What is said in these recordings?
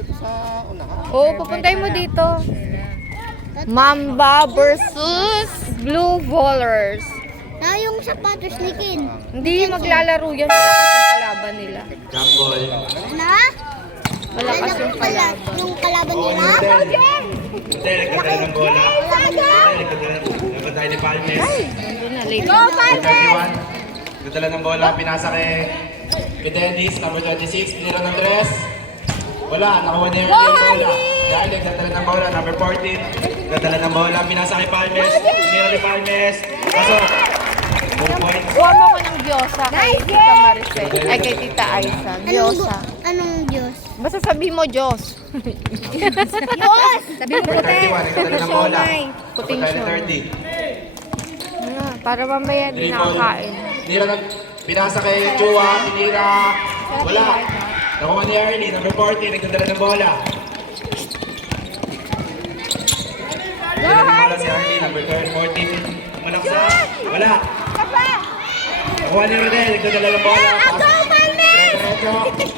dito sa unahan. Oo, papuntay mo dito. Mamba versus Blue Ballers. Na yung sapatos ni Kin. Hindi maglalaro yan. Malakas yung kalaban nila. Jambol. Na? Malakas yung kalaban. Yung kalaban nila? Hotel, nagkatay ng bola. Nagkatay ni Palmes. Nandun na, late. Number 31. Nagkatala ng bola, pinasa kay Dennis. Number 26, pinira ng tres. Wala, nakuha niya yung bola. Dahil nagkatala ng bola, number 14. Nagkatala ng bola, pinasa kay Palmes. Pinira ni Palmes. Pasok. 2 points. Kuha mo ko ng Diyosa kay Tita Maricel. Ay, kay Tita Aiza. Diyosa. Anong Diyos? Basta sabihin mo Diyos. Diyos! Sabihin mo Number 31, nagkatala ng bola. Puting Nagkatala siya. ng 30. Para mamaya di nakakain. Tinira ng pinasa kay Chua, tinira. Wala. Nakuha ni Arlie, number 40, nagdadala ng bola. Tinira ng bola si Arlie, number 14. Malaksa. Wala. Nakuha ni Rodel, nagdadala ng bola. Diretso.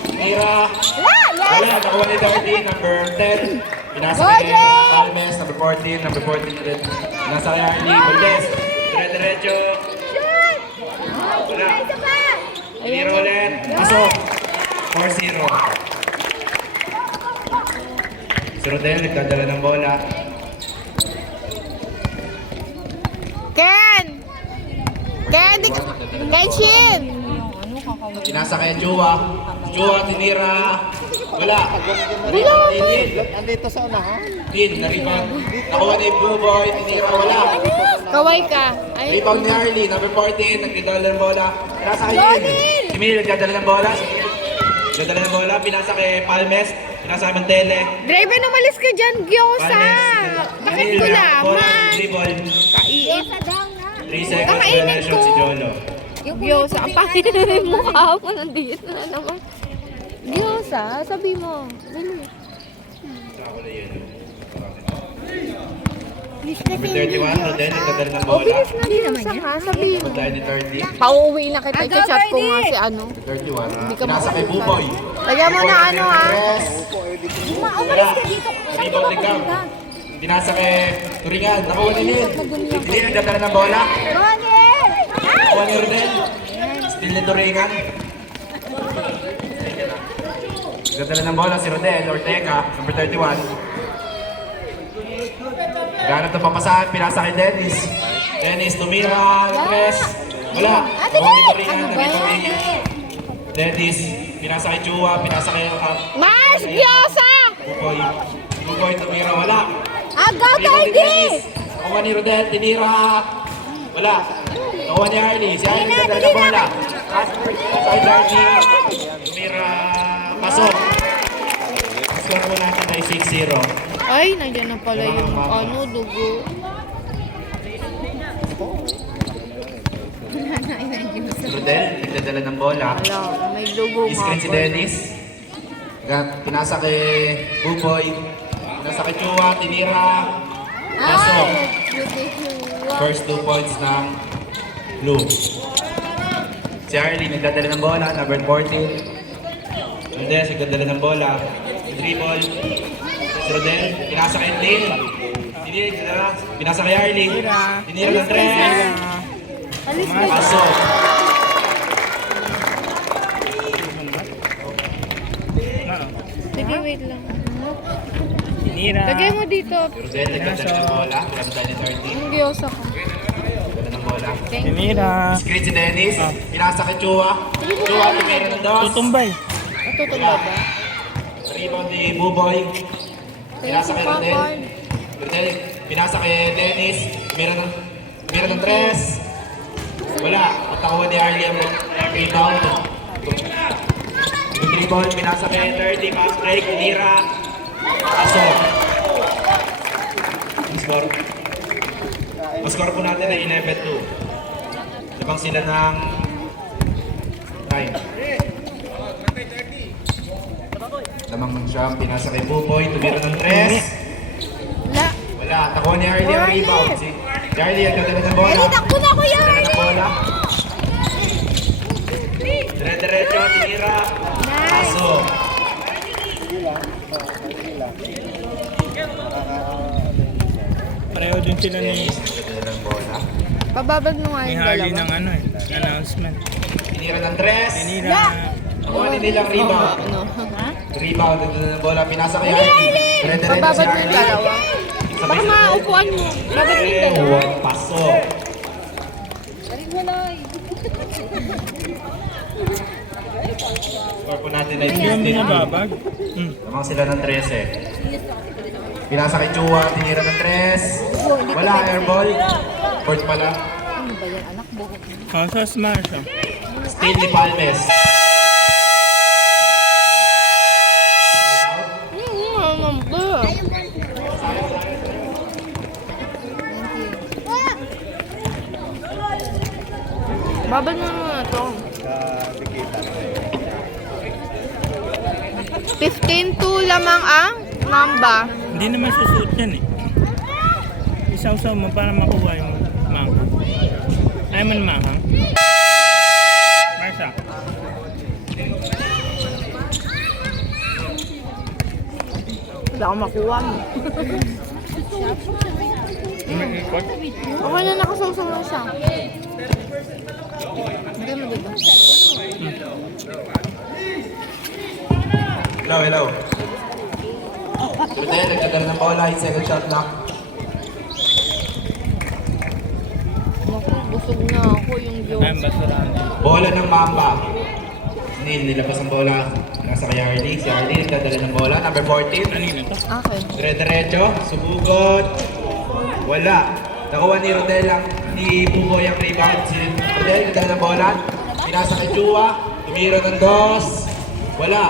Tinira. Wala. Nakuha ni Dardy, number 10. Pinasa kay Palmes, number 14, number 14 ulit. Pinasa kay Arlie, Valdez. Diretso. Wala. Tinira ulit. Pasok. 4-0. Si Rodel, nagdadala ng bola. Ken! Ken! Kenshin! Pinasa kay Chua. Chua, tinira. Wala. Andito sa unahan. Nariban. Nakuha ni Blue Boy, tinira. Wala. Kaway ka. Ay, Rebound ni Arlie, number 14, nagdadala ng bola. Pinasa kay Jimmy. Jimmy, nagdadala ng bola. Nagdadala ng bola, pinasa kay Palmes. Pinasa kay Mantele. Draven, umalis ka dyan, Gyosa! Bakit ko lamang? Dribble. Kaiit. 3 seconds, Kakainin wala na shot ko. si Jolo. Gyosa, ang pangit na yung mukha mo. Nandito na naman. Gyosa, sabi mo. Dali. Number 31, Rodel, nagdadala ng O, bola. bilis na Gyosa ha, sabi mo. Punta ni 30. Pauwi na kita. Chat ko nga si ano. 31. ka Pinasa kay Buboy. Lagyan mo na ano ha. Wala. Rebound ni Gab. Pinasa kay Turingan. Nakuha ni Lil. Lil nagdadala ng bola. Nakuha ni Rodel. Still ni Turingan. Nagdadala ng bola si Rodel. Ortega, number 31. Ganap na papasahan. Pinasa kay Dennis. Dennis, tumira. Tres. Wala. Nakuha ni Turingan. Nagdadala. Dennis, pinasa kay Chua. Pinasa kay Mars, Gyosa! Buboy. Buboy, tumira. Wala. Agaw, Rebound ni Tardy! Dennis. Nakuha ni Rodel, tinira. Wala. Nakuha ni Arlie. Si Arlie nagdadala ng bola. Kay Dardy. Tumira. Pasok. Score mo natin ay 6-0. Ay, nandiyan na pala yung ano, dugo. Rodel, nagdadala ng bola. Wala, may dugo nga. Screen si Dennis. Pinasa kay Buboy. Pinasa kay Chua. Tinira. Pasok. First 2 points ng Blue. Si Arlie nagdadala ng bola, number 14. Rodel, nagdadala ng bola. Dribble. Si Rodel, pinasa kay Lil. Pinasa kay Arlie. Tinira ng tres. Pasok. Sige, wait lang. Tinira. Lagay mo dito. Rodel, nagdadala ng bola. Pinasa ni 30. Yung Gyosa ko. Nagdadala ng bola. Tinira. Screen si Dennis. Pinasa kay Chua. Chua, tumira ng dos. Tutumbay. Natutumba ba? Rebound ni Buboy. Pinasa kay Rodel. Rodel, pinasa kay Dennis. Mira ng tres. Wala. Patakuha ni Arlie ang rebound. Yung rebound, pinasa kay 30. Pass break. Tinira. Pasok. Score. Score po natin ay 11-2. Labang sila ng time. Lamang ng siyam, pinasa kay Buboy, tumira ng tres. Wala. Wala, nakuha ni Arlie ang rebound. Si Charlie ang dadala ng bola. Takbo na kuya! Dadala ng bola. Dire-diretso, tinira. Pasok. Pareho din sila ni Dennis, nagdadala ng bola. Pababad mo nga ni yung Harley dalawa. ng ano eh, announcement. Tinira ng Andres. Tinira. Nakuha din nilang rebound. Ano? Rebound, nagdadala ng bola. Pinasa kay Harley. Dire-diretso si Pababad mo yung Harley. dalawa. Baka maupuan mo. Babad mo yung dalawa. Pasok. Score po natin ay Hindi kami 15. nababag. Lamang sila ng 13. Pinasa kay Chua, tinira ng 3. Wala, airball. Court pala. Oh, sa smash ah. Steal ni Palmes. Babad mo muna ito. 15-2 lamang ang Mamba. Hindi naman susuot yan eh. Isaw-saw mo para makuha yung mang. Ayaw mo naman ha? Marsha. Wala akong makuha mo. Umikot. Okay na nakasawsaw na siya. Hindi mo dito. Hello, hello. Pwede, nagdadala ng bola. Hit second shot lock. Naku, busog na ako yung Ayun, Diyos. basurahan. Bola ng Mamba. Neil, nilabas ang bola. Nasa kay Harley. Si Harley, nagdadala ng bola. Number 14. Kanina to? Okay. Dire-diretso. Subugot. Wala. Nakuha ni Rodel ang ni Buboy ang rebound. Si Rodel, nagdala ng bola. Pinasa kay Chua. Tumira ng 2. Wala.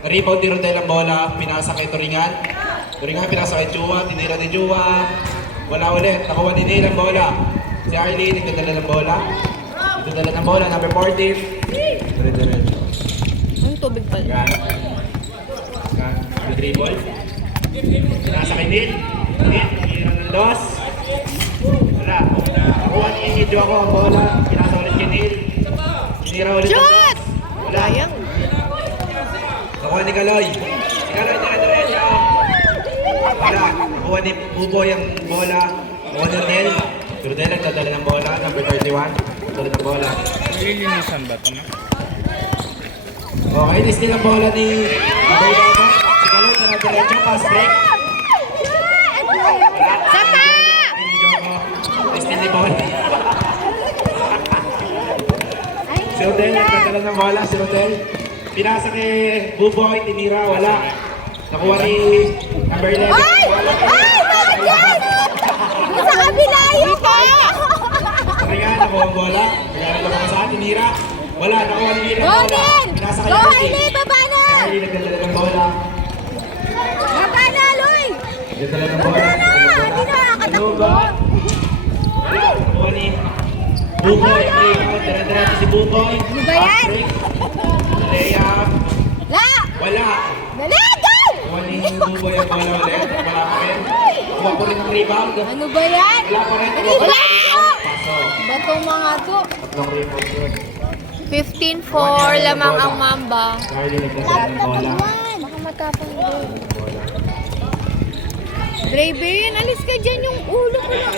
Rebound ni Rodel ang bola. Pinasa kay Turingan. Turingan pinasa kay Chua. Tinira ni Chua. Wala ulit. Nakuha ni Neil ang bola. Si Arlie, nagdadala ng bola. Nagdadala ng bola. Number 14. Dire-diretso. Ang tubig pala. Yan. Yan. Yung dribble. Nasa kay Neil. Neil, tinira ng 2. Wala. Nakuha ni Ingid ako ang bola. Pinasa ulit kay Neil. Tinira ulit ng 2. Wala. Sayang. Nakuha ni Kaloy. Si Kaloy, dire-diretso. Wala. Nakuha ni Buboy ang bola. Nakuha ni Rodel. Si Rodel nagdadala ng bola. Number 31. Nagdadala ng bola. Nililinisan ba ito ma? Okay, ni-steal ang bola ni number 11. Si Kaloy, dire-diretso. Pass break. Saka! Steal ni bola. Si Rodel, nagdadala ng bola. Si Rodel. Pinasa kay Buboy, tinira, wala. Nakuha ni number 11. Ay! Ay! Bakit yan? Sa kabila yun ka! Kaya nakuha ang bola. Kaya nakuha sa atin, tinira. Wala, nakuha ni Nila Go bola. din! Pinasa kay Go Harley. Harley! Baba na! Si Harley nagdadala ng bola. Baba na, Loy! Nagdadala ng bola. Hindi na nakakatakbo. Lugot. Wala, nakuha ni Buboy. Rebound, dire-diretso si Buboy. Ano ba yan? Pass break. Layup. La! Wala. Dali! Go! Nakuha ni Buboy ang bola ulit. Wala pa rin. Nakuha ko rin ang rebound. Ano ba yan? Wala pa rin. Wala! Paso. Bato mga to. Tatlong rebound yun. 15-4 lamang ang Mamba. Charlie nagdadala ng bola. Baka matapang doon. Draven, alis ka dyan yung ulo ko na.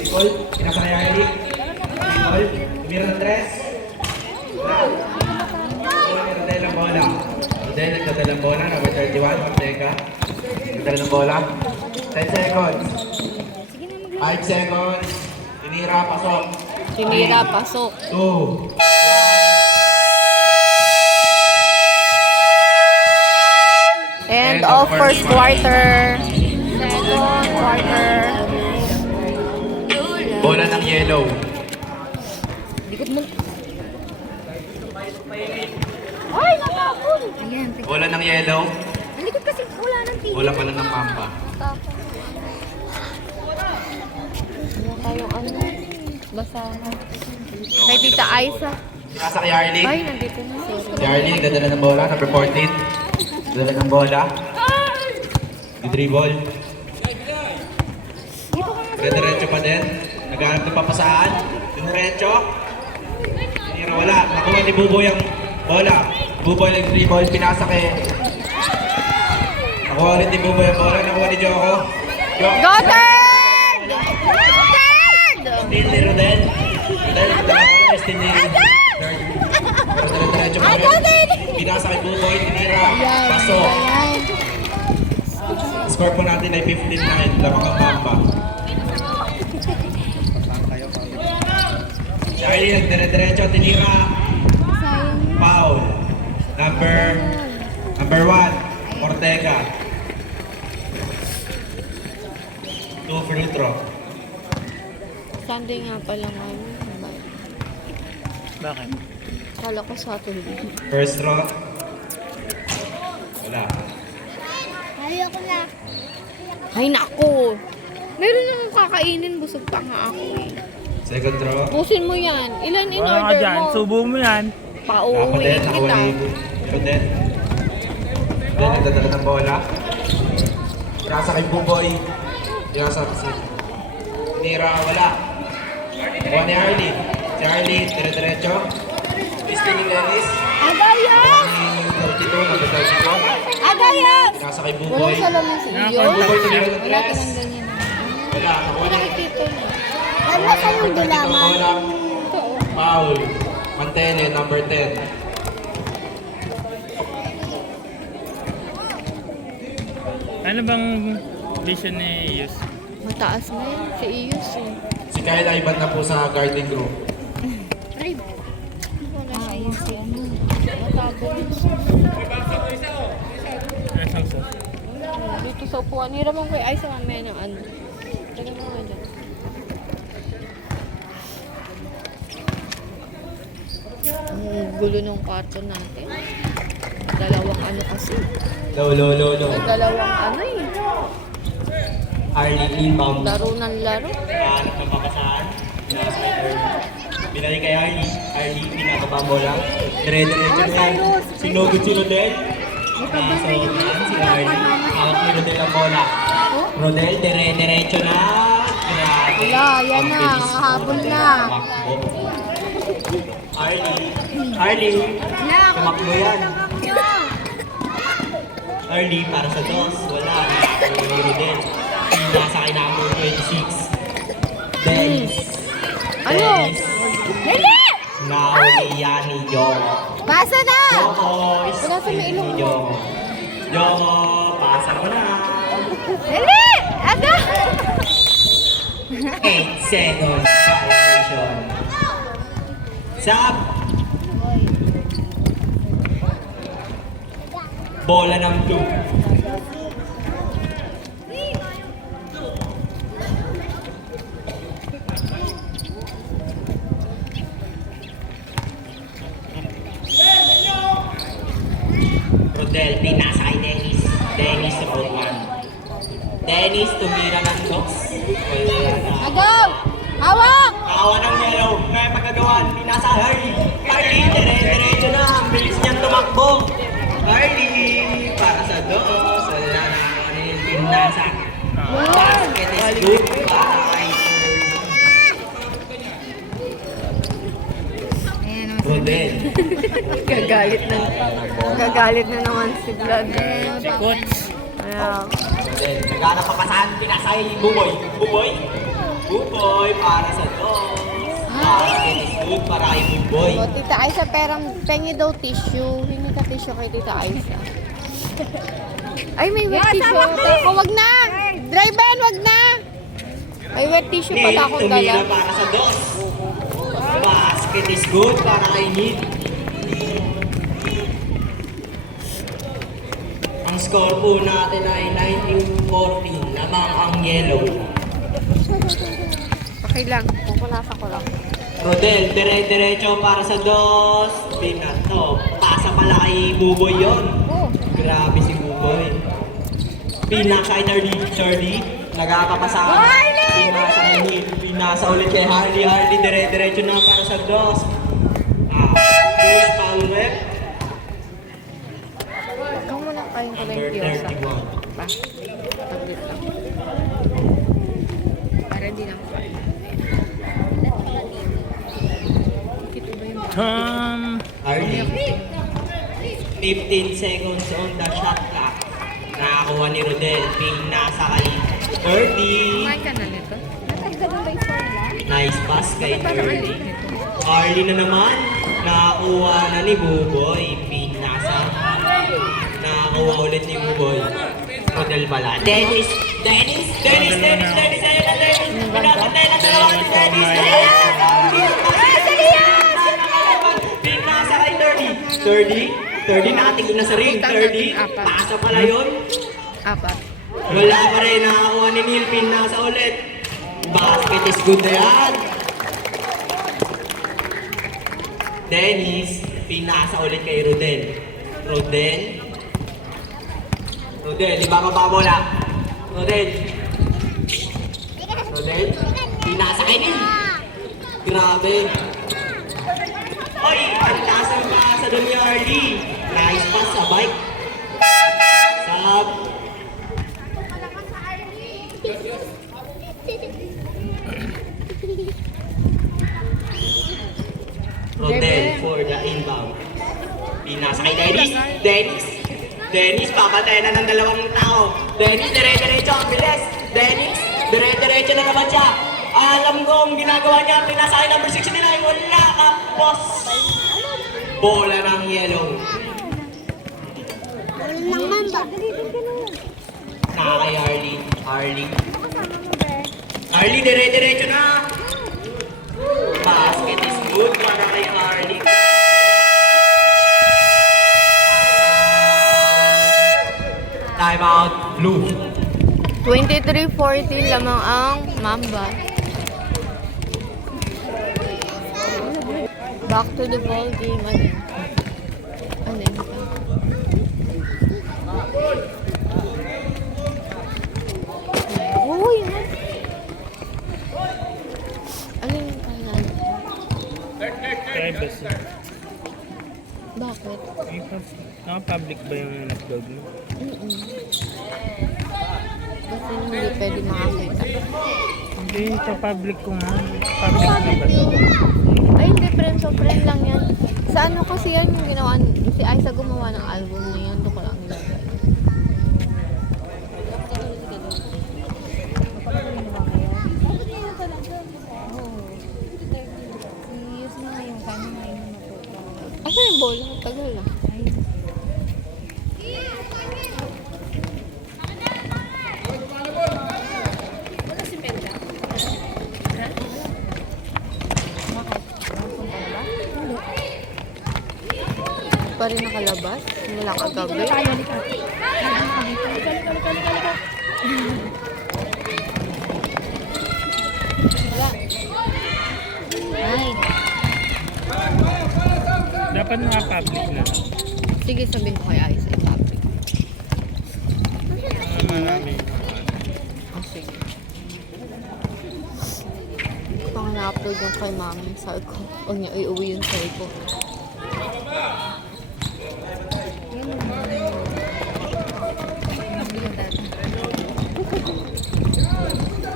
Nicole, pinasa kay Harley. Nicole, tumira ng 3. Nakuha ni Rodel ang bola. Rodel nagdadala ng bola. Number 31, Ortega. Nagdadala ng bola. 10 seconds. 5 seconds. Tinira, pasok. Tinira, pasok. 2. End of first quarter. Second quarter. Bola ng yellow. Likod mo. Ay, natapon! Ayan. Bola ng yellow. Likod kasi wala ng tingin. Bola pala ng Mamba. Ano tayong ano? Basahan. Kay Tita Aiza. Pinasa kay Harley. Ay, nandito na. Si Harley, nagdadala ng bola. Number 14. Nagdadala ng bola. Dribble. Diretso pa din. Naghanap ng papasaan. Diretso. Tinira, wala. Nakuha ni Buboy ang bola. Buboy like 3 ball, pinasa kay... Nakuha ulit ni Buboy ang bola, nakuha ni Joko. Go third! Third! Steal ni Rodel. Rodel, steal ni third. Rodel, diretso pa rin. Pinasa kay Buboy, tinira. Pasok. Score po natin ay 15-9. Lamang ang Mamba. Charlie, nagdire-diretso, tinira. Foul. Number 1, Ortega. 2 free throw. Sunday nga pala ngayon. Bakit? Kala ko Saturday. First throw. Wala. Ayoko na. Ay, naku! Meron nang kakainin, busog pa nga ako eh. Second throw. Pusin mo yan. Ilan in Wala ka order dyan. mo? Subo mo yan. Pauuwiin kita. Rodel. Rodel, nagdadala ng bola. Pinasa kay Buboy. Pinasa si Nira, wala. Kuha ni Harley. Si Harley, dire-diretso. Pistin ni Dennis. Agayos! Number 32, number 32. Agayos! Pinasa kay Walang Buboy. salamin si Iyo. Buboy, tinira ng Wala tres. tinanggal niya na. Wala, nakuha Wala ni kay Tito na. Ano kayong dulaman? Foul. Mantene, number 10. Ano bang vision ni Yus? Mataas na yun. Si Iyos eh. Si Kyle Ivan na po sa guarding group. Ay, Ayun si ano. matago yun. Ano sang sa? Dito sa upuan. Hiram mo kay Aiza mamaya ng ano. Tignan mo nga dyan. Ang gulo ng kwarto natin. Dalawang ano kasi. Low. Dalawang ano eh. Harley inbound. Laro ng laro. Nagpapasahan. Binalik kay Harley. Harley, pinakaba mo lang. Dire-diretso yan. Sinugod si Rodel. So, yan si Harley. Hawak ni Rodel ang bola. Rodel, dire-diretso na. Grabe. Wala, yan na. Ang bilis Habol Rodel na. tumakbo. Harley, tumakbo yan. Harley, para sa dos. Wala. Nakakuha ni Rodel. Nasa kay number 26. Dennis. Ano? Dali! Nahuli yan ni Joko. Pasa na! Joko, Wala sa may ilong mo. Joko. Joko, pasa mo na. Dali! Ano? 8 seconds violation. Sab. Bola ng 2. Rodel, pinasa kay Dennis. Dennis, road 1. Dennis, tumira ng dos. Wala na. Agaw! Hawak! Kawa ng yellow, kaya pagkagawan, pinasa Harley. Harley, dire-diretso na, ang bilis niyang tumakbo. Harley, para sa dos, wala na rin pinasa. Basket is good para kay Rodel. Gagalit na naman si Vlad. Si Coach. Ayan. Rodel, naghanap pa pasahan, pinasa kay Buboy. Buboy, para sa dos. Basket is good para kay Buboy. O, Tita Aiza, perang pengi daw tissue. Hindi ka tissue kay Tita Aiza. Ay, may wet tissue. Ako, wag na! Driver, wag na! May wet tissue Neil, pala akong tumira dala. para sa dos. Basket is good para kay Neil. Ang score po natin ay 19-14. Lamang ang yellow. Okay lang. Pupunasan ko lang. Rodel, dire-diretso para sa dos. Pinato. Pasa pala kay Buboy yun. Grabe si Buboy. Pinasa kay Charlie. Nagkakapasahan. Pinasa kay Neil. Pinasa ulit kay Harley. Harley, dire-diretso na para sa dos. Push, foul rep. Huwag kang muna kayong pala Number yung kiyosa. 31. Pa. Taglit lang. Para di lang pa. Kito ba yung Um, Harley. 15 seconds on the shot clock. Nakakuha ni Rodel. Ping nasa kay 30. Kumain ka na nito? Nice pass kay 30. Arlie na naman. Nakakuha na ni Buboy. Ping nasa. Nakakuha ulit ni Buboy. Rodel pala. Dennis! Dennis! Dennis! Dennis! Dennis! Ayun na Dennis! Pinapatay na dalawa ni Dennis! Ping nasa kay 30. 30 nakatigil na sa ring. 30. Pasa pala yun. Apat. Wala pa rin nakakuha ni Neil. Pin nasa ulit. Basket is good na yan. Dennis. Pin nasa ulit kay Rodel. Rodel. Rodel, di ba mababola? Rodel. Rodel. Pin nasa kay Neil. Grabe. Oy, ang taas ang pasa doon ni Arlie. Nice pass sa bike. Sab. Rodel for the inbound. Pinasa kay Dennis. Dennis. Dennis, papatay na ng dalawang tao. Dennis, dire-diretso ang bilis. Dennis, dire-diretso na naman siya. Alam ko ang ginagawa niya. Pinasa kay number 69. Wala ka, boss. Bola ng yellow. Naka kay Arlie. Arlie. Arlie, dire-diretso na. Basket is good para kay Arlie. Time out, blue. 23-14 lamang ang Mamba. Back to the ball game. Ano yun? Uy! Ano yung kanan? Privacy. Bakit? Naka-public ba yung nag-vlog mo? Kasi hindi pwede makakita. Hindi, sa public ko nga. Public na ba ito? Ay, hindi. Friends of friend lang yan. Sa ano kasi yan yung ginawa, si Aiza gumawa ng album na yan. Doon ko lang nilagay. Asan yung bola? Tagal na. Pa rin nakalabas? Mula kagabi? Ay. Dapat naka-public na. Sige, sabihin ko kay Aiza i-public. Marami. Oh, sige. Ito nga na-upload yung kay mami. Sabi ko, huwag niya iuwi yung cellphone.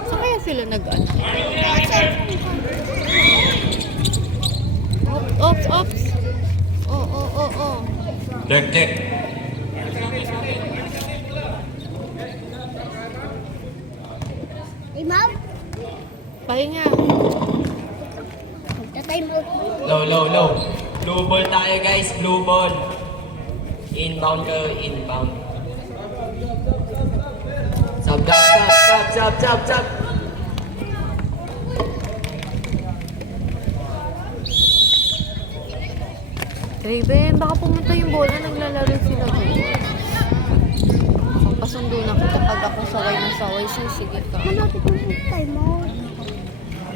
So kaya sila nag-ano? Ops, ops! Oh. Dek. Ma'am, Pahinga. time out. Low. Blue ball tayo guys, blue ball. Inbound kayo, inbound. Sub. Raven, baka pumunta yung bola. Naglalaro sila doon. Pasundo na kita pag ako saway na saway. Sige ka. Malapit na yung time out.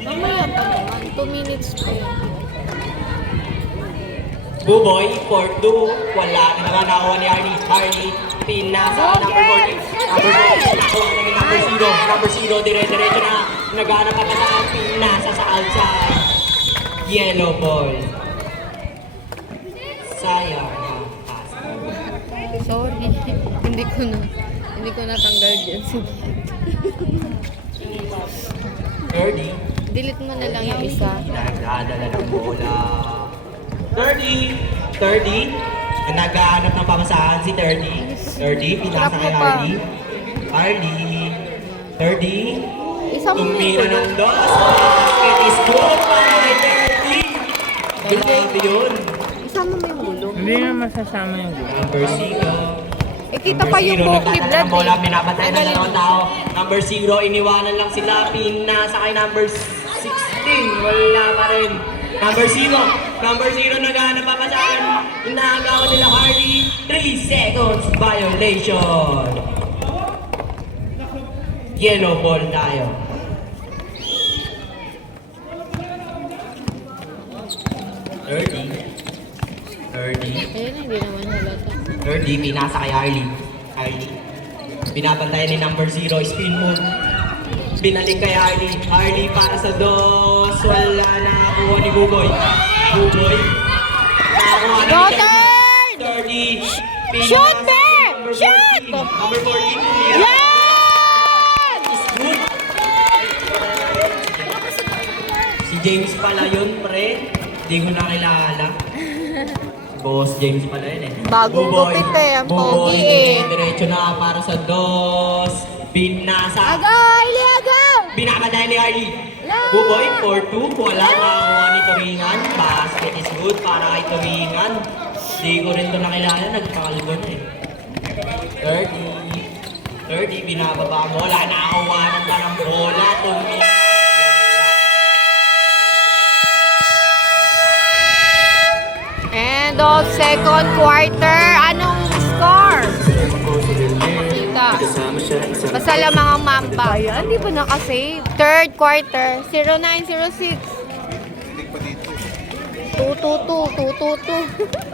Mamaya pa naman. 2 minutes pa yun. Buboy, 4-2. Wala na naman nakuha ni Arlie. Pinasa number 14. Number 14. Nakuha na ni number 0. Dire-diretso na. Naghanap pa na. Pinasa sa outside. Yellow ball. Sayang ang pass. Sorry. Hindi ko natanggal dyan. Sige. 30. Delete mo na lang yung isa. Nagdadala ng bola. 30. Naghahanap ng pamasahan si 30. 30, pinasa kay Sarap mo pa. Harley. Harley. 30. Isang Tumira minuto. ng dos. Basket is good by 30. Grabe yun. Isama mo yung gulong. Hindi na masasama yung gulo. Number 0. Eh, kita pa yung buhok ni Vlad Ng bola, eh. binabantay ng dalawang tao. Number 0, iniwanan lang sila. Pinasa kay number 16. Wala pa rin. Number 0. Number 0, naghahanap pa saan. Inagawa nila Harley. 3 seconds violation. Yellow ball tayo. Thirty. Ayun, hindi naman halata. 30, pinasa kay Harley. Harley. Binabantayan ni number 0, spin move. Binalik kay Harley. Harley para sa dos. Wala na nakakuha ni Buboy. Buboy. Nakakuha na ni 30. Pinasa Shoot, kay Bear! number Shoot! 14. Number 14, tumira. Yan! Is good. Si James pala yun, pre. Hindi ko nakilala. Boss James pala yun eh. Bagong Buboy. gupit eh, ang Buboy, pogi eh. diretso na para sa dos. Binasa. Harley, agaw! Binamatay ni Harley. Buboy, 4-2. Wala nakakuha ni Turingan. Basket is good para kay Turingan. Hindi ko rin ito nakilala. Nagpakalbo na eh. 30, binababa mo. Wala nakakuha ng tanang bola. Turingan. And of second quarter, anong score? Kita. Basta lamang ang mamba. Yan, di ba nakasave? Third quarter, 0906. 222, 222.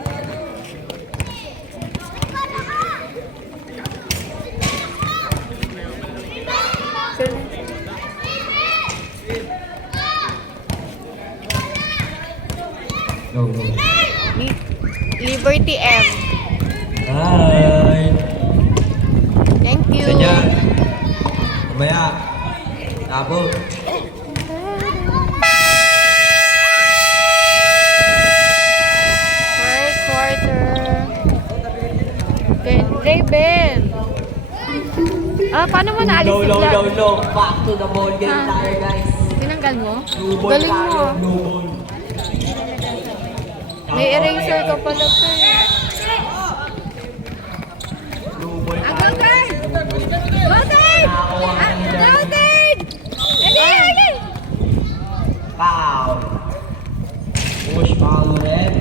Go, go. Liberty M. Hi! Thank you. Sadya. Mamaya. Tabo. Third quarter. Then, Raven. Paano mo naalis Low, si low, Vlad? low, low. Back to the ball game tayo, guys. Tinanggal mo? Blue ball Galing mo. tayo, ah. blue ball. May eraser ka pala pa eh. Blue ball tayo. Agaw, guard! Go, guard! Nakakuha na ni Go, Darby. guard! Harley! Foul. Push foul red.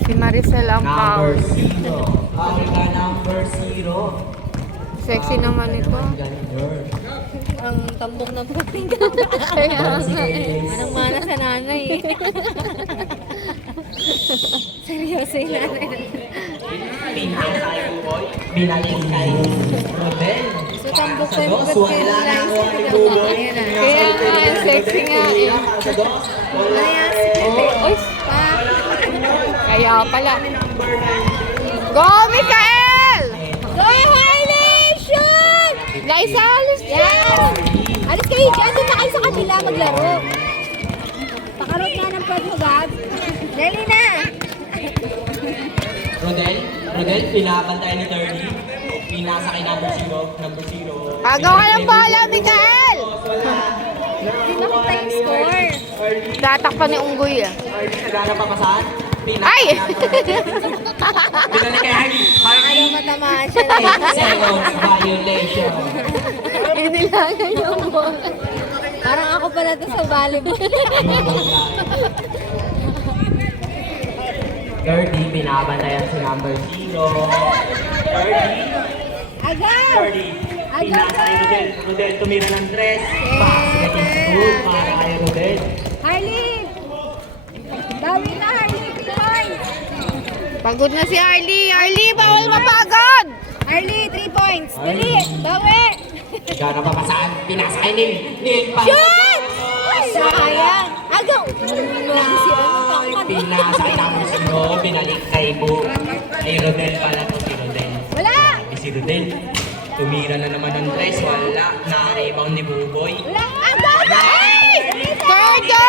Si Maricel ang Number pao. 0. Africa number 0. Sexy naman ito. Ganda. Ang tambok ng puting Anong mana sa nanay eh. Seryoso yung nanay. Pinasa kay Buboy. Binalik kay Rodel. So, tambok Para sa dos, ba't wala kayo na lang nakuha sa ni pinag- Buboy. Ayan na. Kaya nga, sexy nga eh. Para sa dos, wala. Oy, kaya pala. Go, Mikael! Go, Harley! Shoot! Liza, alis Yan! Alis kayo dyan. Doon na kayo sa kanila maglaro. Pakarot nga ng pwede mo, Gab. Dali na! Rodel, pinabantay ni 30. Pinasa kay number 0. Number 0. Agaw ka ng bola, Mikael! Hindi nakita yung score. Tatakpan ni Unggoy ah. Harley, naghanap pa saan? Ay! Binalik kay Harley. Harley. Ayaw matamaan siya na eh. Second violation. Inilangan yung bola. Parang ako pala to sa volleyball. 30, binabantayan si number 0. 30. Agaw! 30. Pinasa kay Rodel. Rodel tumira ng 3. Basket is good para kay Rodel. Harley! Bawi na, Harley! 3 points! Pagod na si Harley. Harley, bawal mapagod! Harley, 3 points! Dali! Bawi! Gano'n pa masaan? Pinasa kay Neil. Neil pa. Shoot! Sayang! Agaw! Lagi si ano, pangkat. Pinasa kay number 0. Binalik kay Kay Rodel pala to si Rodel. Wala! Si Rodel. Tumira na naman ng 3. Wala. Na-rebound ni Buboy. Wala! Agaw! Third go!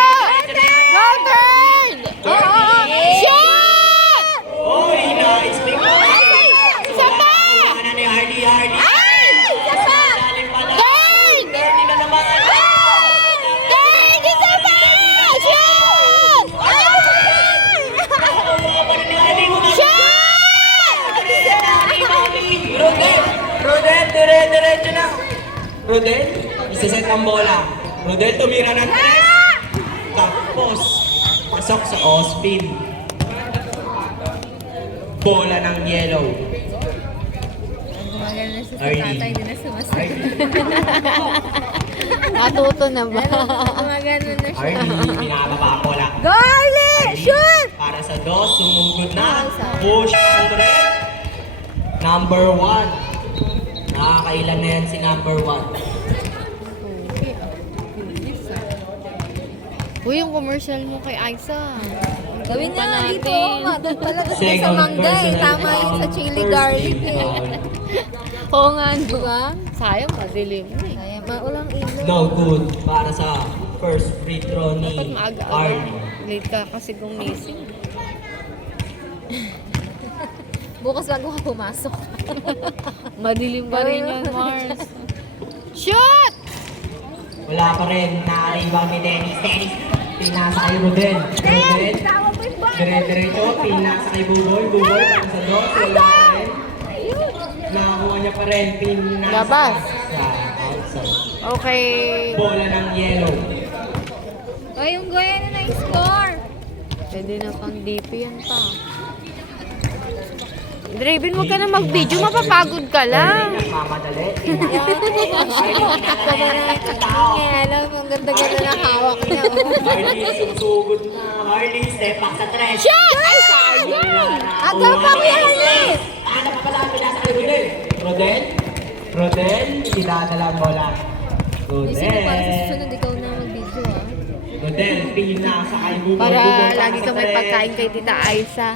Go third! Oo! Shoot! Oy, nice Rodel, isaset ang bola. Rodel tumira ng 3. Tapos, pasok sa Ospin. Bola ng yellow. Gumagano na siya sa Arlie. tatay, hindi na sumasagot. Natuto na ba? Gumagano na siya. Arlie, pinababa bola. Go, Arlie! Shoot! Para sa 2, sumugod na. Push ang red. Number 1. Nakakailan na yan si number 1. Uy, yung commercial mo kay Aiza. Gawin Pa na dito. natin. Palagay ko sa mangga eh. Tama yun sa chili garlic eh. Oo nga, no. Diba? Sayang, madilim na eh. Ay, maulang ilaw. No good para sa first free throw ni Dapat maaga-aga. Arlie. Late ka kasi gumising. Bukas bago ka pumasok. Madilim pa rin yan, Mars. Shoot! Wala pa rin. Naka-rebound ni Dennis. Dennis, pinasa kay Rodel. Rodel, Tawag mo yung ball. dire-diretso, pinasa kay Buboy. Buboy, para sa 2. Wala pa rin. Nakakuha niya pa rin. Pinasa Labas. sa outside. Okay. Bola ng yellow. O, yung goya na na-score. Pwede na pang DP yan pa. Draven, huwag ka na mag-video. Mapapagod ka lang. Nagmamadali. Alam, ang ganda-ganda ng hawak niya. oh. Harley, susugod na. Harley, step back sa 3. Shot! Ay, sayang! Agaw pa mo yan, Harley! Ano pa pala ang pinasa kay Rodel? Rodel? Rodel, pinadala ang bola. Isip ko para sa Rodel. susunod, ikaw na mag-video ah. Rodel, pinasa kay Buboy. Para Buboy lagi sa ka may tres. pagkain kay Tita Aiza.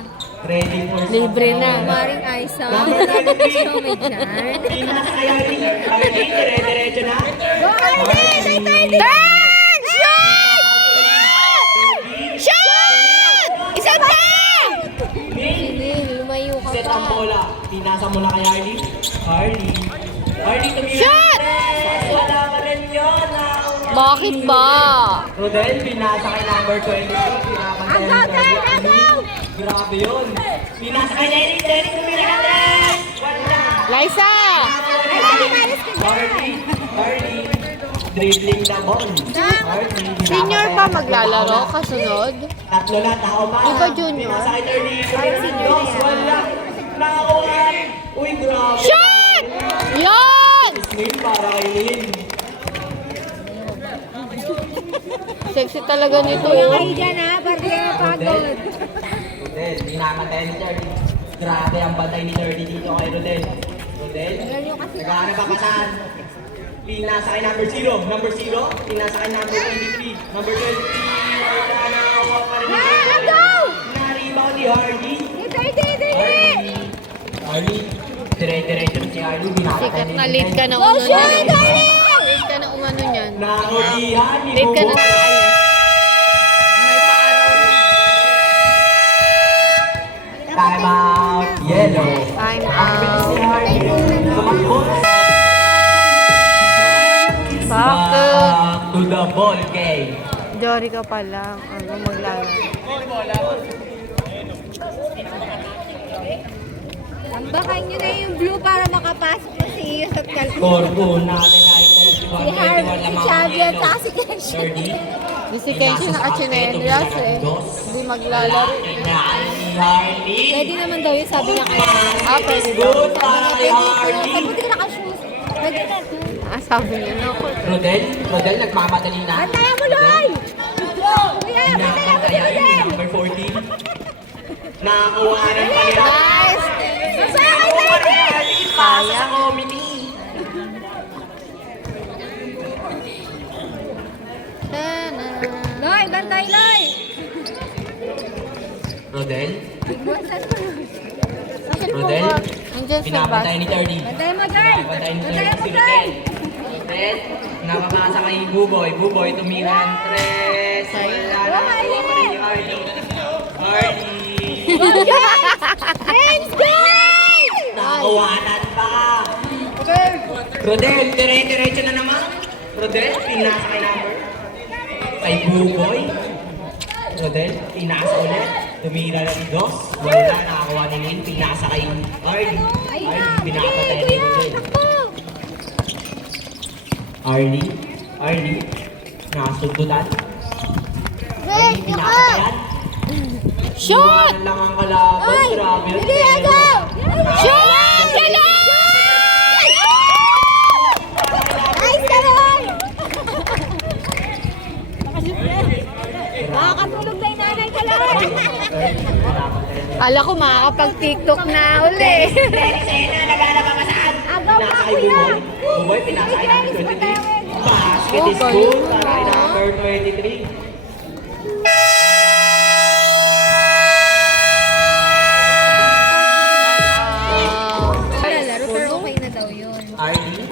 Ready for Libre na. Maring Aiza. Number 33. Show me dyan. Pinasa kay Harley. Harley, dire-diretso na. Go, Harley! Turn! Shoot! Shoot! Isa pa! Sinil, lumayo ka Set ang pa. bola. Pinasa mo na kay Harley. Harley. Harley, tumira. Shot! Wala pa rin yun. Bakit ba? Rodel, pinasa kay number 23. Pinabantayan ni Harley. Grabe yun. Pinasa kay Dennis. Dennis, tumira ka tres. Wala. Liza! Harley. Harley. Dribbling the ball. Harley. Senior pa maglalaro kasunod? Tatlo na, tao pa. Di ba junior? Pinasa kay Harley. Dos, wala. Nakakuha. Uy, grabe. Shot! Yon! Smith para kay Lynn. Sexy talaga nito. Kuya kayo dyan ha, para di kayo mapagod. Rodel, pinamatay ni Jordy. Grabe ang batay ni Jordy dito kay Rodel. Rodel, naghahanap pa pataan. Pinasa kay number 0. Number 0, pinasa kay number 23. Number 23, wala na kawa pa rin. Na-rebound ni Hardy. Hardy, dire-diretso si Hardy. Sikat na late ka na Go, umano shoot, niyan. Harley! Late ka na umano niyan. Nakulihan ni Late ka na Bubo. naalis. May paaraw. Time out, yellow. Time Ang bilis ni out. Hardy. Tumakbo. Bakit? Back to the ball game. Jory ka pa lang. Ano maglalaro? Tambakan nyo na yung blue para makapasok na si Iyos at Calvin. Score po natin ay Si Harvey, si Xavi at saka si Kesha. Di si Kenshi nakachinelas eh. Hindi maglalaro. Pwede naman daw yun, sabi niya kaya. Ah, pwede ba? Good para kay Pwede Hardy. ka naka-shoes. Pwede ka. Ah, sabi niya na ako. Rodel, nagmamadali na. Bantayan mo, Loy! Kuya, bantayan mo si Pinakatayan ni Rodel! number 14. Nakakuha ng palira. Nice! Nakakuha ni Hardy. Pasa sa committee. Tana. Loy, bantay, Loy! Rodel, Bigwasan mo. Rodel, Nandiyan sa bus. pinapatay ni 30. Bantayan mo, girl! Pinapatay ni 30 Bantayan mo, si girl! Rodel. Rodel, nakapasa kay Buboy. Buboy, tumira ng tres. Wala na. Nakuha pa rin ni Hardy. Hardy. Let's go! Nakakuhanan pa. Rodel, dire-diretso na naman. Rodel, pinasa kay number. Kay Buboy. Rodel, pinasa ulit. Tumira na ni Dos. Wala, nakakuha ni Lynn. Pinasa kay Hardy. Ay, Hardy, pinapatay ni kuya, Rodel. takbo! Arlie, nasugutan. Arlie, pinapatayan. Shoot! Iwanan lang ang kalaban. Grabe yun. Hindi, agaw! Shoot! Galing! Nice ka lang! Makakatulog na yung nanay ko lang. Kala ko makakapag-TikTok na uli. Sena, naghanap ang masaan. Agaw pa, Pinasa kay kuya. Buboy, pinasa kay number 23. Basket is Oh, good. galing. Para kay number 23. Lalaro, pero okay na daw yun. Arlie,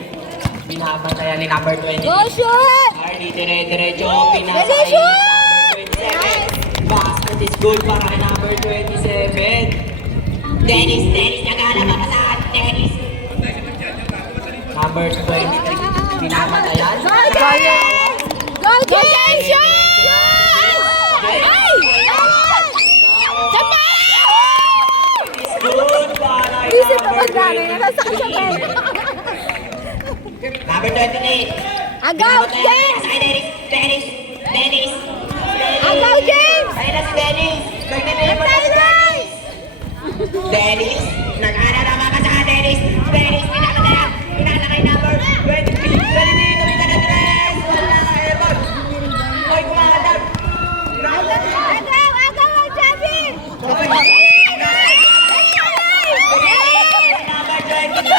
binabantayan ni number 20. Go shoot! Arlie, dire-diretso, pinasa Dali, kay shoot! number 27. Basket is good para kay number 27. Dennis, naghanap ang masaan. Dennis. Number 23, binabantayan. Go, James! Ay! Sama! Is good para kay Isip na number magdamay na, nasakit siya, Ben. 20. Number 28. Agaw, James! Dennis. Agaw, James! Ayun na si Dennis. Nagninilipad na si Dennis. Dennis. Nag-ana na mga sa Dennis. Dennis, pinakatayan. Pinasa kay number 23. Dali, tumita na tres. Wala ka, Evan. Hoy, kumakatag. Agaw, Javi! Number 23.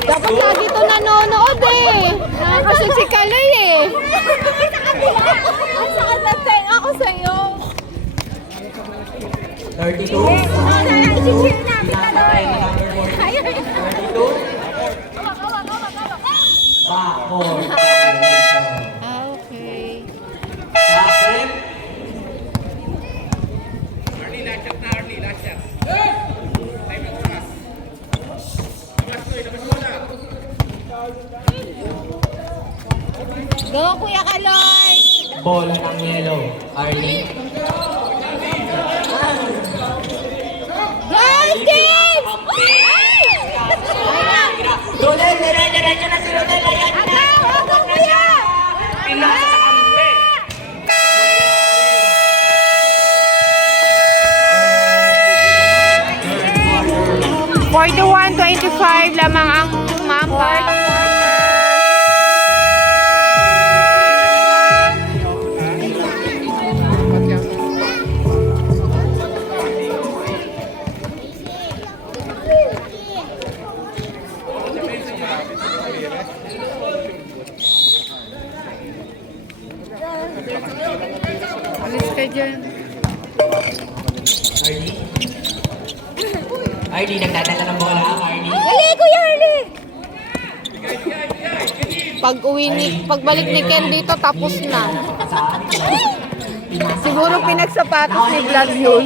Dapat lagi ito nanonood eh. Nakakasig si Kalay eh. Sa kabila! Ang sakit na tayo ako sa'yo. 32. Isi-cheer namin na Pinapatay ni doon. number 42. Backward. Ah, okay. Backstep. Go, Kuya Kaloy! Bola ng yellow. Arlie. Go, James! Rodel, dire-diretso na si Rodel. Ayan na. Agaw, Kuya! Pinasa sa kampe. 41-25 lamang ang Mamba. Alis ka dyan. Arlie, nagdadala ng bola. Arlie. Dali, Kuya Harley! Pagbalik ni Ken dito, tapos na. Siguro pinagsapatos ni Vlog yun.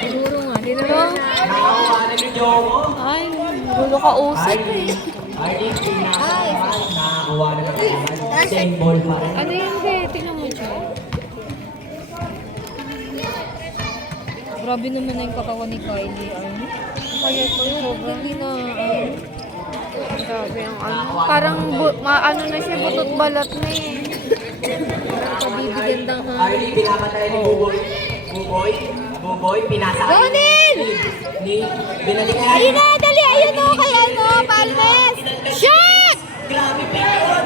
Siguro nga, di na nakakuha na ni Jomo. Ay, gulo ka usap. Arlie. Arlie, nakakuha na ng bola. Same ball pa rin. Ano yun, Be? Tingnan mo dyan. Grabe naman na yung katawan ni Kylie. Kaya ko sobrang Hindi na, grabe ang ano. Parang ano na siya, butot balat na eh. kabibigyan daw. Arlie, pinapatay ni Buboy. Buboy, pinasa. Gonin! Binalikan. Ayun na, dali! Ayun o, kay ano, Palmes! Shoot! Grabe pa yun.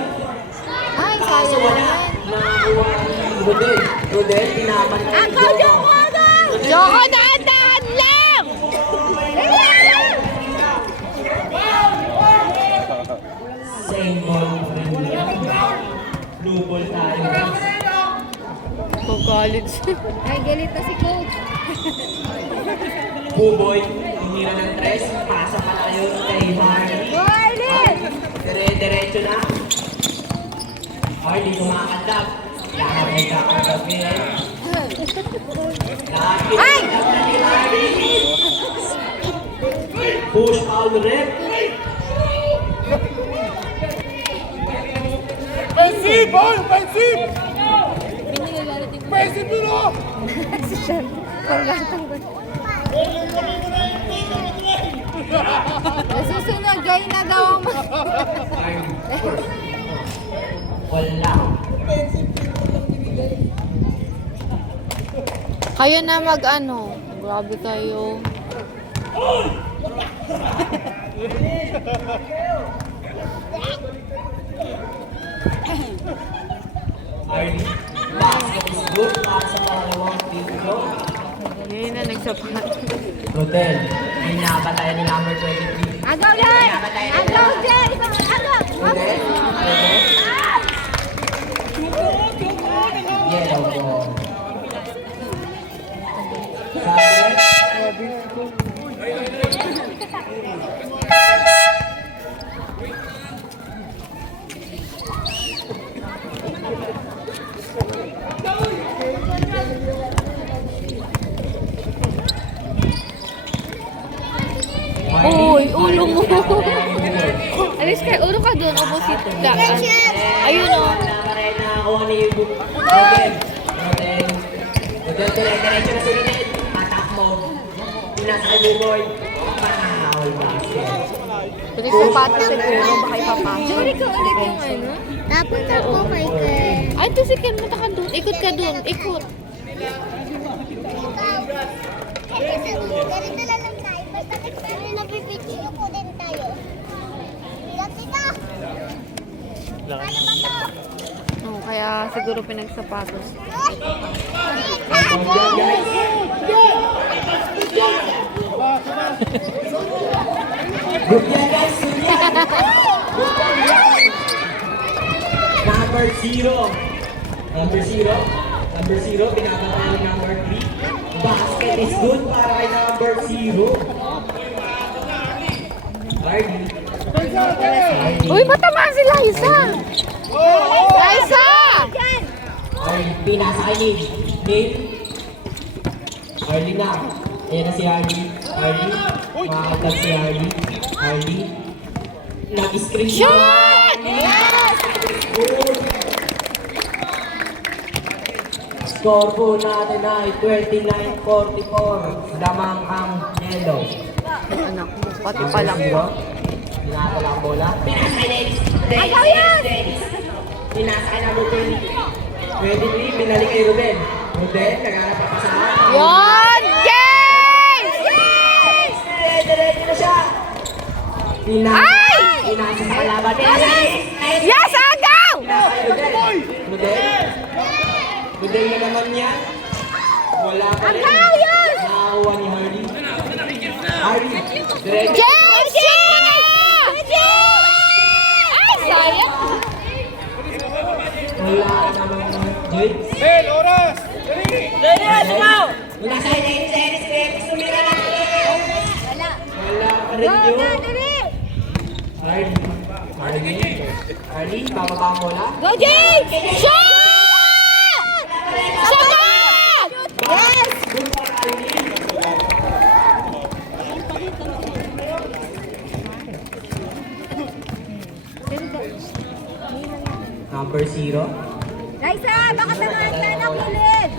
Ay, Kaso sayang wala. naman. Nakakuha ni Rodel, pinapatay ni Agaw, Jomo. Joko, agaw! Joko, dahan-dahan lang! Same ball pa rin. Blue ball tayo. Pag-college. Ay, galit na si Coach. Buboy, hinira ng tres. Pasa palayo kay Harley. Go, Harley! Dire-diretso na. Harley, kumakadap. Lahat ay kakagapin. Lahat Ay! kinakadap na ni Harley. Push all rep. Si Sean. Panggatang ko. Nasusunod, join na daw. Wala. Kayo na mag-ano. Grabe kayo. Arlie, basket is good para sa pangalawang team ko. Ngayon na nagsapat. Rodel, pinapatayan ni number 23. Agaw lang! Agaw, Jen! Agaw! Rodel, yellow ball. Sabi, Uy, ulo mo. Alis ka, ulo ka doon. Opposite daan. Ayun o. Nakarena ako ni Rodel. Rodel, dire-diretso na si Rodel. Patak mo. Pinasa kay Buboy. Foul basket. Pwede sa pati siguro. Baka ipapasok. Sorry ka ulit yung ano? Dapat ako, Michael. Ay, ito si Ken. Punta ka doon. Ikot ka doon. Ikot. Ganito lang lang tayo. Basta nagsabi na pipicture ko din tayo. Bilang kita. Ano ba to? Oh, kaya siguro pinagsapatos. Good yan guys, good yan. Number 0. Number 0, pinapatayan ni number 3. Basket is good para kay number 0. Arlie. Uy, matama si Liza! Liza! Arlie, pinasa kay Nate. Nate. Arlie na. Ayan na si Arlie. Arlie. Makakatag si Arlie. Arlie. Nag-screen Shot! Score po natin ay 29-44. Lamang ang yellow. Anak mo, pati pa lang. Pinasa lang ang bola. Pinasa kay Dennis. Agaw yan! Dennis. Pinasa kay number 23. Binalik kay Ruben. Ruben, naghanap pa sa Yon! James! Diretso na siya. Pinasa sa kalaban. Yes, agaw! Rudel na naman yan. Wala pa rin. Agaw yan! Nakakuha ni Hardy. Hardy. Diretso. James! Shoot mo na! Ay, sayang! Wala naman James. Bel, oras! Muna sa Dennis. Tumira na. Wala. Wala pa rin Go yun. na, dali! Hardy, bababa ang bola. Go, James! Shoot! Sagot! Yes! Good para Hardy. Number 0. Liza, baka samahan ka ng ulit!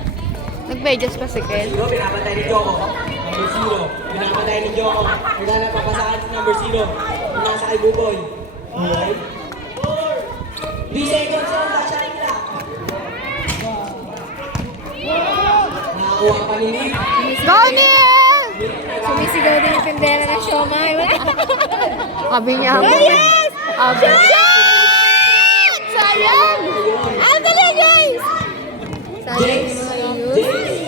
Nag-medyas pa si Ken. 0, pinapatay ni Joko. Number 0, pinapatay ni Joko. Naghanap papasahan si number 0. Pinasa kay Buboy. Buboy. 3 seconds lang, Tasha nila. Nakakuha pa ni Nick. Go, Neil! Sumisigaw din yung tindera ng siomay. Sabi niya ako. Yes! Sabi niya. Sayang! Ah, dali, guys! James. James.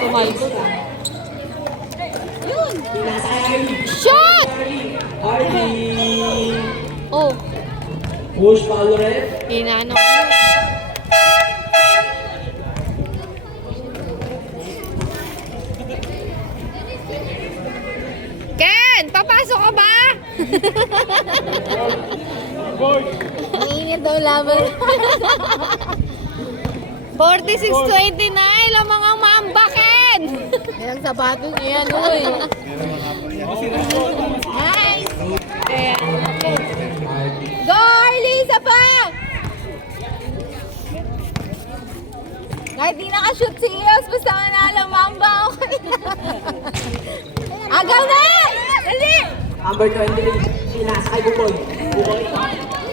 Tumalbog. Yun! Pinasa kay Hardy. Shoot! Hardy. Oh, Push foul ref. inano. Ken, papasok ka ba? Mainit daw laban. 46-29, lamang ang maambakin. Ilang sapatos niya yan, uy. Nice! Go, Arlie! Isa pa! Kahit di nakashoot si Eos, basta manalo mamba, okay na. Agaw na! Dali! Number 23, pinasa kay Buboy.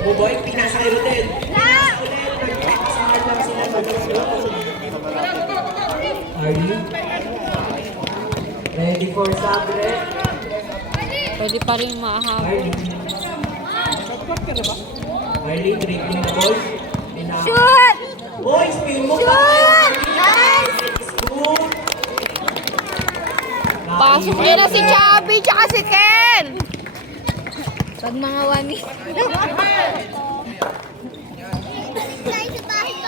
Buboy, pinasa kay Rodel. Ulit, nagpapasahar lang sila Arlie. Ready for sabre. Pwede pa rin mahaba. Arlie, dribbling the ball. Shoot! Boy, spin mo pa. Shoot! Nice! Good. Pasok niya na si Chubby tsaka si Ken. Pag mga wani.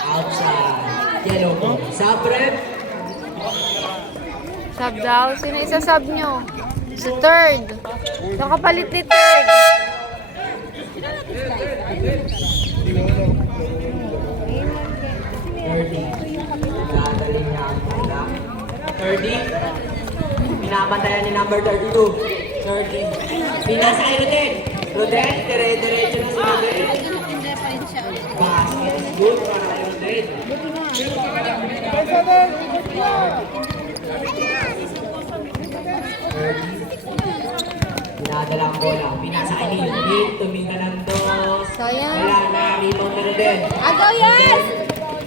Outside. Yellow ball. Sabre. Sub daw. Sino isa-sub nyo? Si third. Nakapalit ni third. Dadaling niya ang bola. 30. Pinabantayan ni number 32. 30. Pinasa kay Rodel. Rodel, dire-diretso na si Rodel. Basket is good para kay Rodel. Pinadala ang bola. Pinasa kay Neil. Neil, tuminga ng dos. Sayang. Wala na. Rebound ni Rodel. Agaw, yes!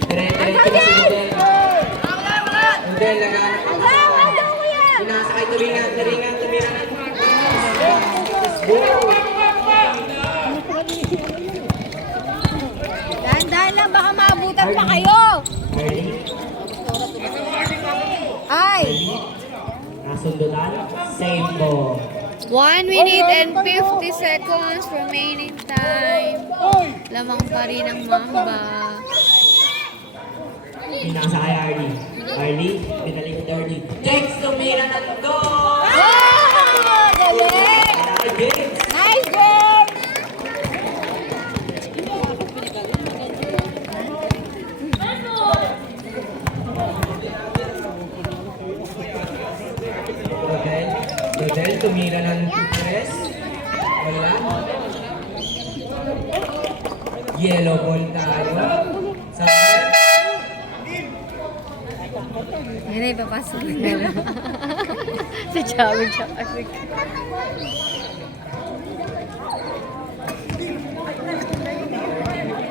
Dire-diretso na si Rodel. Rodel, lagaan. Agaw, kuya! Pinasa kay Turingan. Turingan. Dahan-dahan lang, baka maabutan pa kayo! Ay! Nasundutan. Save ball. 1 minute and 50 seconds remaining time. Lamang pa rin ang Mamba. Pinasa kay Arlie. Arlie, pinalik kay Arlie. James, tumira ng goal! Oh! Galing! Para kay James. Nice, James! Rodel, tumira ng press. Wala. Yellow ball tayo. Sa Yan ay, papasok na. Si Chubby tsaka si Ken.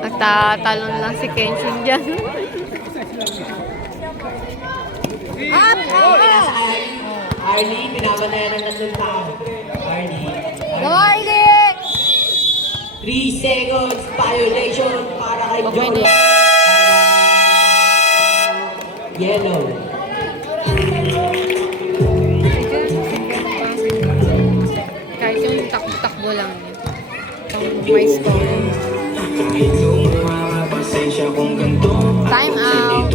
Nagtatalon lang si Kenshin dyan. Up! pinasa kay Arlie, binabantayan ng tatlong tao. Arlie. Garlic! 3 seconds violation para kay Okay Jolo. na. Yellow. Kahit yung takbo lang niya. May score. Time out.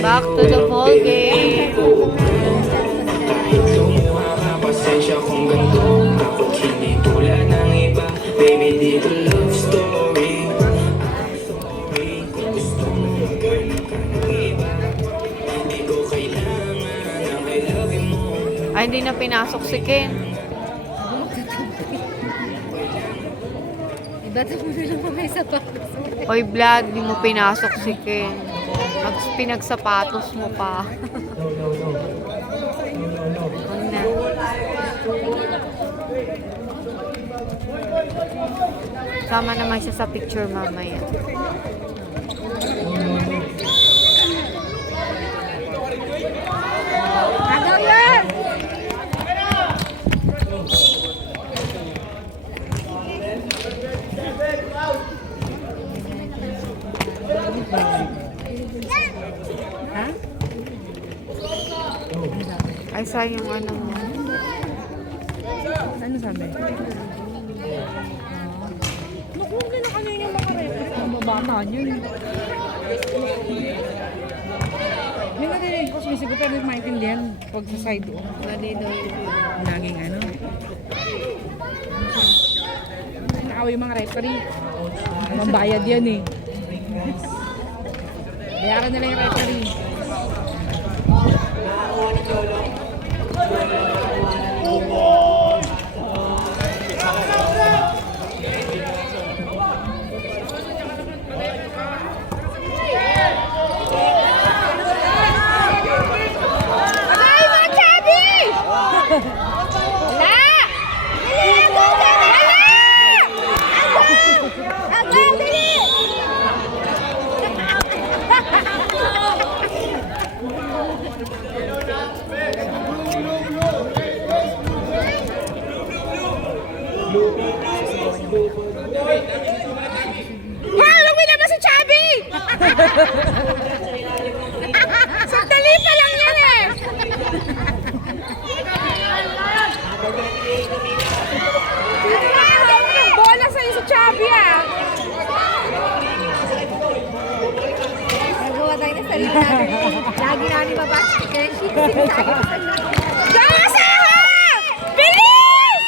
Back to the ball game. Kahit lumuha ka, pasensya kung ganito. Kapag hindi tulad ng iba, baby, dito love story. I'm sorry kung gusto mo maghanap ka ng iba. Hindi ko kailangan ang I love you mo. Ay, hindi na pinasok si Ken. Iba ito mo lang kami sa papas. Hoy, Vlad, di mo pinasok si Ken. Pinagsapatos mo pa. Huwag na. Sama naman siya sa picture mamaya. Agaw, yes! Ay, sayang yung ano mo. Ano sabi? Nakuha na kanina makarepit ng babata niyo. May narinig ko sumisigaw pero hindi maintindihan pag sa side o. Mali daw yun. Laging ano. Nakaway yung mga referee. Mambayad yan eh. Bayaran nila yung referee. Nakakuha ni Jolo. Wow, luwi naman si Chubby! Sandali pa lang yan eh! Bola sa'yo si Chubby ah! Nagawa tayo ng sarili natin. Lagi namin mabasa. Kaya sinasabi ko sa'yo. Gasa! Bilis!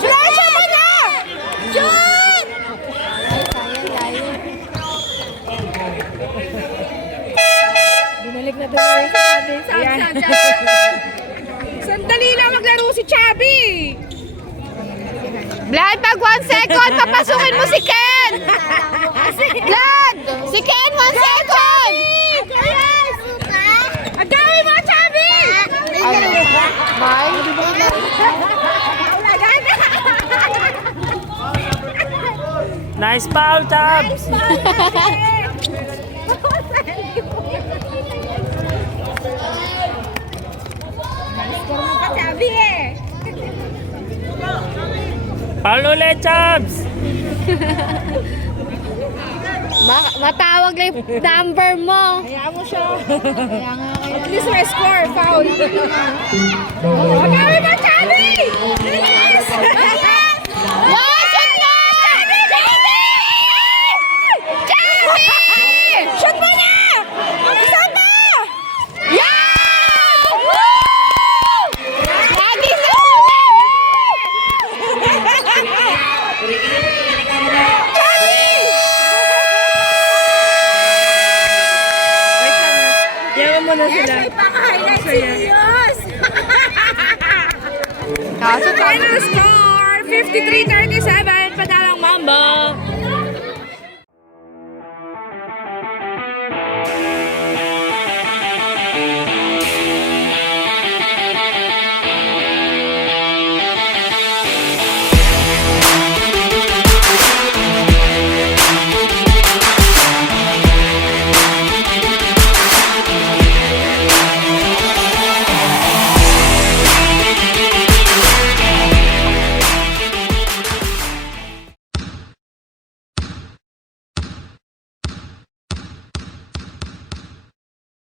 Flash mo na! Shoot! Binalik na doon sa Chubby. Sandali lang maglaro si Chubby! Vlad, pag 1 second, papasukin mo si Ken! Vlad! Si Ken, 1 second! Ang dami mo, Chubby! Bye. Nice foul, Tabs! Chubby eh! Foul ulit, Tabs! Matawag lang yung number mo. Hayaan mo siya. At least may score, foul. Ang dami mo, Chubby! Bilis! Wow, shoot na! Chubby! Shoot mo na! Isa pa! Yan! Lagi sa huli! Yaman mo na sila. May pang-highlight serious! Kaso Final score, 53-37, padalang Mambo.